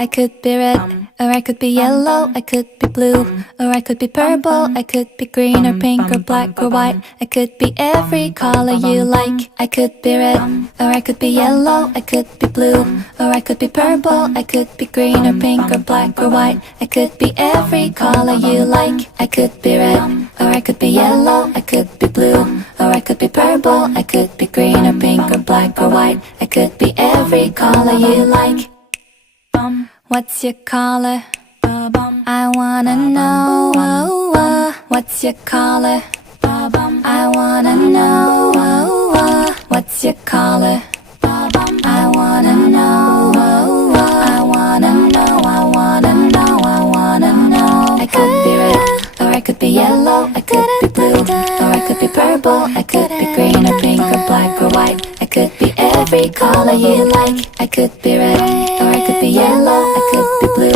I could be red, or I could be yellow, I could be blue, or I could be purple, I could be green or pink or black or white. I could be every color you like. I could be red, or I could be yellow, I could be blue, or I could be purple, I could be green or pink or black or white. I could be every color you like. I could be red, or I could be yellow, I could be blue, or I could be purple, I could be green or pink or black or white. I could be every color you like. What's your color? I wanna know. What's your color? I wanna know. What's your color? I wanna know. I wanna know. I wanna know. I wanna know. I could be red, or I could be yellow, I could be blue, or I could be purple, I could be green or pink or black or white. I could be every color you like. I could be red, or I could be yellow, I could be blue,